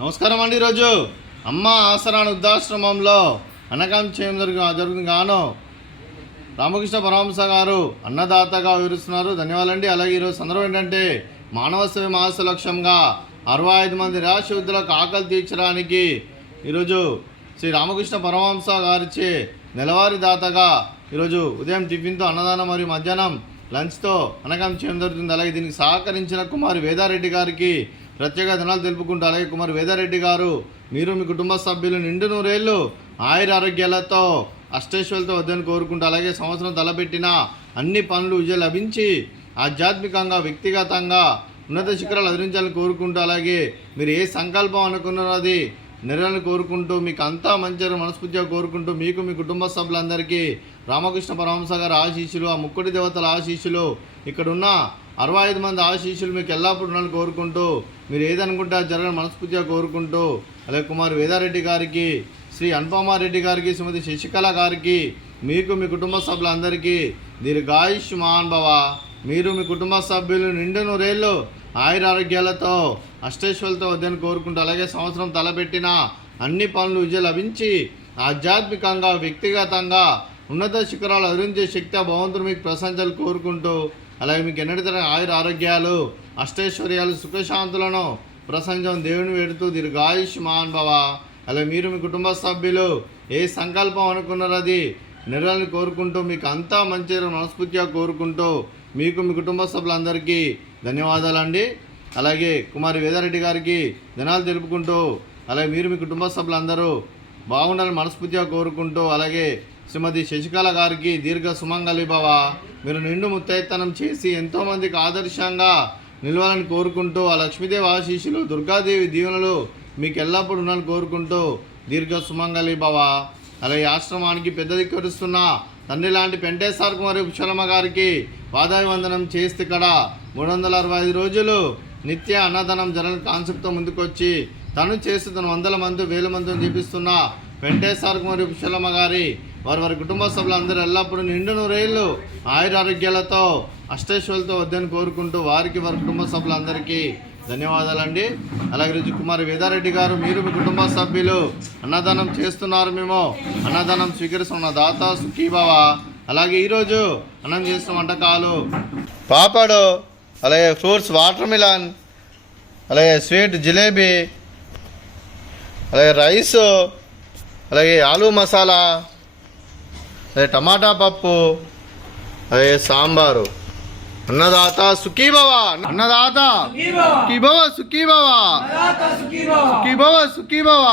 నమస్కారం అండి. ఈరోజు అమ్మ ఆసరా వృద్ధాశ్రమంలో అన్నకాంక్షేయం జరుగుతుంది గాను రామకృష్ణ పరమహంస గారు అన్నదాతగా వివరిస్తున్నారు. ధన్యవాదాలండి. అలాగే ఈరోజు సందర్భం ఏంటంటే మానవ సేవ మాస లక్ష్యంగా 65 మంది నిరాశ వృద్ధులకు ఆకలి తీర్చడానికి ఈరోజు శ్రీ రామకృష్ణ పరమహంస గారిచే నెలవారీ దాతగా ఈరోజు ఉదయం టిఫిన్తో అన్నదానం మరియు మధ్యాహ్నం లంచ్తో అన్నకాంక్షేయం జరుగుతుంది. అలాగే దీనికి సహకరించిన కుమారి వేదారెడ్డి గారికి ప్రత్యేక ధనాలు తెలుపుకుంటూ, అలాగే కుమారి వేదారెడ్డి గారు మీరు మీ కుటుంబ సభ్యులు నిండు నూరేళ్ళు ఆయురారోగ్యాలతో అష్టైశ్వర్యాలతో వద్దని కోరుకుంటూ, అలాగే సంవత్సరం తలపెట్టిన అన్ని పనులు విజయం లభించి ఆధ్యాత్మికంగా వ్యక్తిగతంగా ఉన్నత శిఖరాలు అధిరించాలని కోరుకుంటూ, అలాగే మీరు ఏ సంకల్పం అనుకున్నారో అది నెరవేరాలని కోరుకుంటూ, మీకు అంతా మంచి మనస్ఫూర్తిగా కోరుకుంటూ, మీకు మీ కుటుంబ సభ్యులందరికీ రామకృష్ణ పరమహంస గారి ఆశీస్సులు, ఆ ముక్కుడి దేవతల ఆశీస్సులు, ఇక్కడున్న 65 మంది ఆశీస్సులు మీకు ఎల్లప్పుడూ ఉండాలని కోరుకుంటూ, మీరు ఏదనుకుంటే అది జరగని మనస్ఫూర్తిగా కోరుకుంటూ, అలాగే కుమార్ వేదారెడ్డి గారికి, శ్రీ అనుపమారెడ్డి గారికి, శ్రీమతి శశికళ గారికి, మీకు మీ కుటుంబ సభ్యులందరికీ దీర్ఘాయుష్మాన్ భవ, మీరు మీ కుటుంబ సభ్యులు నిండు నూరేళ్ళు ఆయురారోగ్యాలతో అష్టైశ్వర్యాలతో వద్దని కోరుకుంటూ, అలాగే సంవత్సరం తలపెట్టిన అన్ని పనులు విజయం లభించి ఆధ్యాత్మికంగా వ్యక్తిగతంగా ఉన్నత శిఖరాలు అధిరించే శక్తి ఆ భగవంతుడు మీకు ప్రశంసలు కోరుకుంటూ, అలాగే మీకు ఎన్నటి తరగతి ఆరోగ్యాలు అష్టైశ్వర్యాలు సుఖశాంతులను ప్రశంసం దేవుని వేడుతూ దీర్ఘాయుష్మాన్ భవ. అలాగే మీరు మీ కుటుంబ సభ్యులు ఏ సంకల్పం అనుకున్నారో అది నెరవేరాలని కోరుకుంటూ, మీకు అంతా మంచి మనస్ఫూర్తిగా కోరుకుంటూ, మీకు మీ కుటుంబ సభ్యులందరికీ ధన్యవాదాలండి. అలాగే కుమారి వేదారెడ్డి గారికి ధనాలు తెలుపుకుంటూ, అలాగే మీరు మీ కుటుంబ సభ్యులందరూ బాగుండాలని మనస్ఫూర్తిగా కోరుకుంటూ, అలాగే శ్రీమతి శశికళ గారికి దీర్ఘ సుమంగళి భవ, మీరు నిండు ముత్తైతనం చేసి ఎంతోమందికి ఆదర్శంగా నిలవాలని కోరుకుంటూ, ఆ లక్ష్మీదేవి ఆశీస్సులు దుర్గాదేవి దీవెనలు మీకు ఎల్లప్పుడూ ఉండాలని కోరుకుంటూ దీర్ఘ సుమంగళి భవ. అలాగే ఆశ్రమానికి పెద్ద దిక్కువరుస్తున్న తండ్రి లాంటి పెంటేశ్వర కుమారి పుష్పలమ్మ గారికి పాదాభివందనం చేస్తే ఇక్కడ 365 రోజులు నిత్య అన్నదానం జరగని కాన్సెప్ట్తో ముందుకొచ్చి తను చేస్తున్న 100 మంది 1000 మందిని చూపిస్తున్న వెంకటేశ్వర కుమారి పుష్పలమ్మ గారి వారి కుటుంబ సభ్యులందరూ ఎల్లప్పుడూ నిండు నూరేళ్ళు ఆయురారోగ్యాలతో అష్టైశ్వర్యాలతో వద్దని కోరుకుంటూ, వారికి వారి కుటుంబ సభ్యులందరికీ ధన్యవాదాలండి. అలాగే రోజు కుమారి వేదారెడ్డి గారు మీరు మీ కుటుంబ సభ్యులు అన్నదానం చేస్తున్నారు, మేము అన్నదానం స్వీకరిస్తున్న దాత సుఖీభవ. అలాగే ఈరోజు అన్నం చేస్తున్న వంటకాలు పాపడు, అలాగే ఫ్రూట్స్ వాటర్ మిలన్, అలాగే స్వీట్ జిలేబీ, అలాగే రైసు, అలాగే ఆలూ మసాలా, అలాగే టమాటా పప్పు, అలాగే సాంబారు. అన్నదాత సుఖీభవ, అన్నదాత సుఖీభవ, సుఖీభవ, సుఖీభవ, సుఖీభవ.